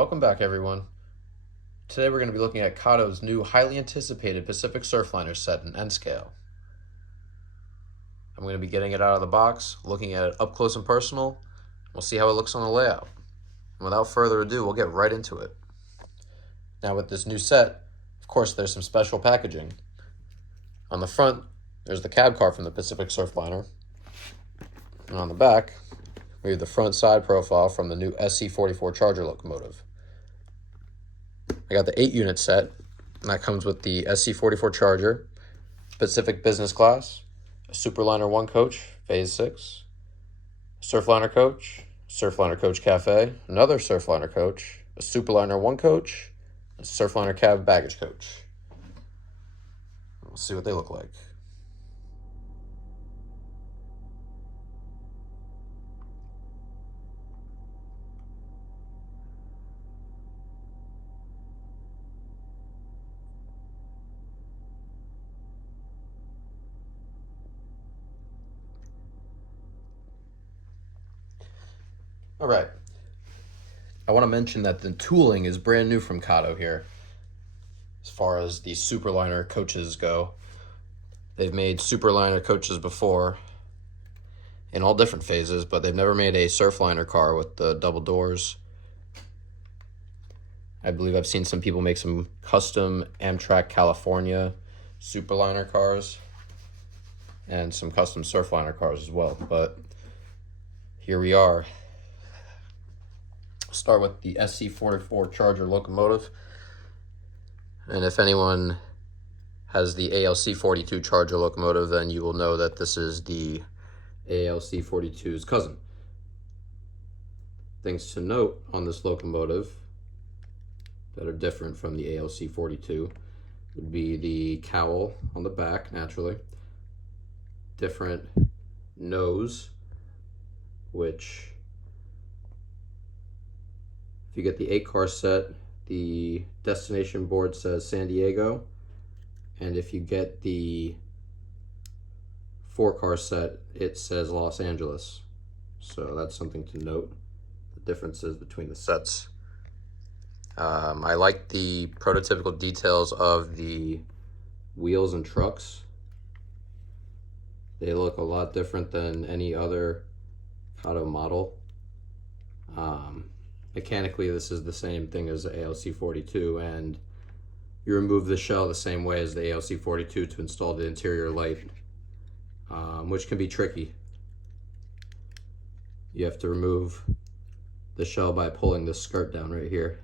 Welcome back, everyone. Today we're going to be looking at Kato's new highly anticipated Pacific Surfliner set in N scale. I'm going to be getting it out of the box, looking at it up close and personal. We'll see how it looks on the layout. And without further ado, we'll get right into it. Now with this new set, of course there's some special packaging. On the front, there's the cab car from the Pacific Surfliner. And on the back, we have the front side profile from the new SC44 Charger locomotive. I got the 8-unit set, and that comes with the SC44 Charger, Pacific Business Class, a Surfliner 1 coach, Phase 6, Surfliner Coach Cafe, another Surfliner coach, a Surfliner 1 coach, a Surfliner Cab baggage coach. We'll see what they look like. All right. I want to mention that the tooling is brand new from Kato here. As far as the Surfliner coaches go, they've made Surfliner coaches before in all different phases, but they've never made a Surfliner car with the double doors. I believe I've seen some people make some custom Amtrak California Surfliner cars and some custom Surfliner cars as well, but here we are. Start with the SC44 Charger locomotive, and if anyone has the ALC42 Charger locomotive, then you will know that this is the ALC42's cousin. Things to note on this locomotive that are different from the ALC42 would be the cowl on the back, naturally, different nose, which if you get the 8-car set, the destination board says San Diego, and if you get the 4-car set, it says Los Angeles. So that's something to note, the differences between the sets. I like the prototypical details of the wheels and trucks. They look a lot different than any other Kato model. Mechanically, this is the same thing as the ALC42, and you remove the shell the same way as the ALC42 to install the interior light, which can be tricky. You have to remove the shell by pulling this skirt down right here,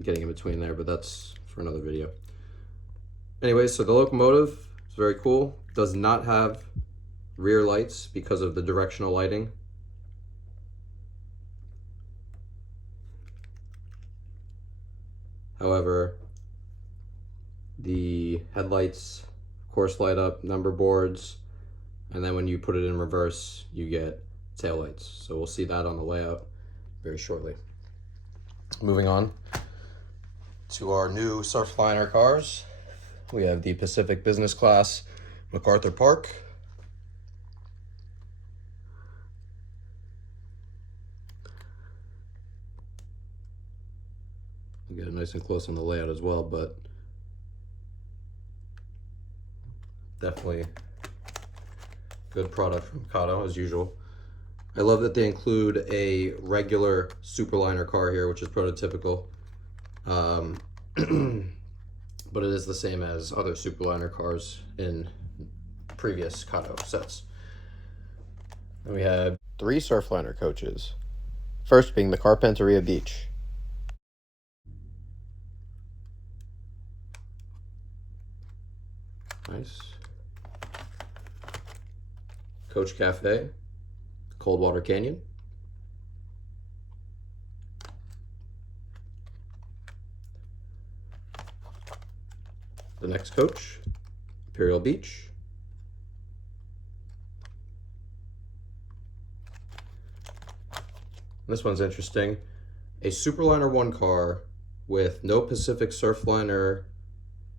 getting in between there, but that's for another video. Anyway, so the locomotive is very cool. Does not have rear lights because of the directional lighting. However, the headlights, of course, light up, number boards, and then when you put it in reverse, you get tail lights. So we'll see that on the layout very shortly. Moving on to our new Surfliner cars, we have the Pacific Business Class MacArthur Park. I'll get it nice and close on the layout as well, but definitely good product from Kato as usual. I love that they include a regular Surfliner car here, which is prototypical. But it is the same as other Surfliner cars in previous Kato sets. And we have 3 Surfliner coaches. First being the Carpinteria Beach. Nice. Coach Cafe, Coldwater Canyon. The next coach, Imperial Beach. This one's interesting. A Surfliner 1 car with no Pacific Surfliner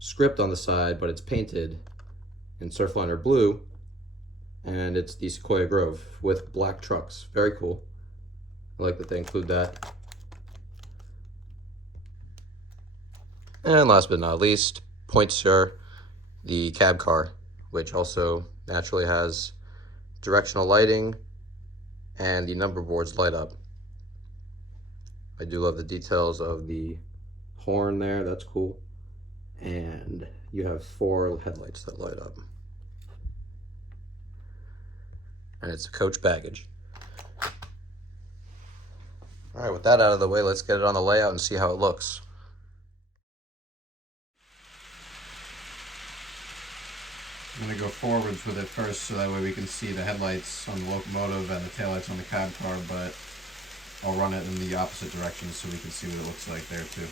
script on the side, but it's painted in Surfliner blue, and it's the Sequoia Grove with black trucks. Very cool. I like that they include that. And last but not least, Pointer, the cab car, which also naturally has directional lighting and the number boards light up. I do love the details of the horn there, that's cool. And you have 4 headlights that light up. And it's a coach baggage. All right, with that out of the way, let's get it on the layout and see how it looks. I'm going to go forwards with it first so that way we can see the headlights on the locomotive and the taillights on the cab car, but I'll run it in the opposite direction so we can see what it looks like there too.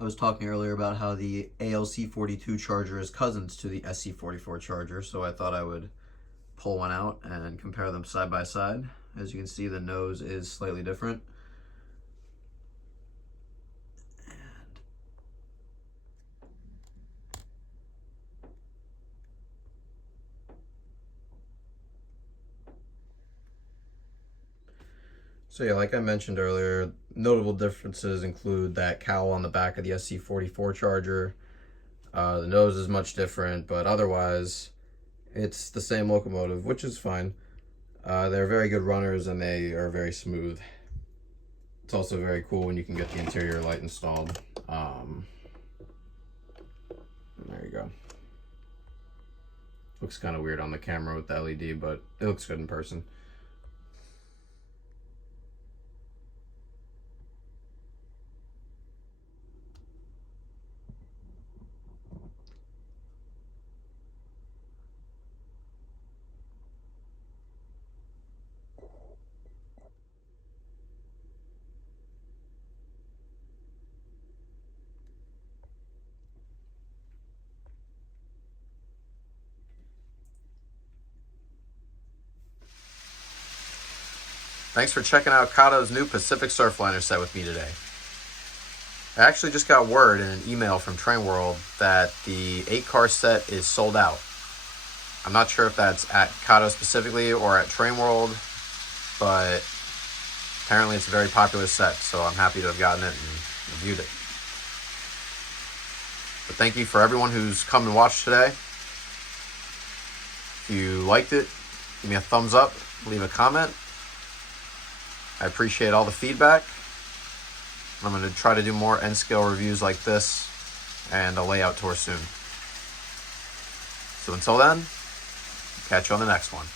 I was talking earlier about how the ALC42 charger is cousins to the SC44 charger, so I thought I would pull one out and compare them side by side. As you can see, the nose is slightly different. So yeah, like I mentioned earlier, notable differences include that cowl on the back of the SC44 charger. The nose is much different, but otherwise, it's the same locomotive, which is fine. They're very good runners and they are very smooth. It's also very cool when you can get the interior light installed. There you go. Looks kind of weird on the camera with the LED, but it looks good in person. Thanks for checking out Kato's new Pacific Surfliner set with me today. I actually just got word in an email from Train World that the 8-car set is sold out. I'm not sure if that's at Kato specifically or at Train World, but apparently it's a very popular set, so I'm happy to have gotten it and reviewed it. But thank you for everyone who's come and watched today. If you liked it, give me a thumbs up, leave a comment. I appreciate all the feedback. I'm going to try to do more N-scale reviews like this and a layout tour soon. So until then, catch you on the next one.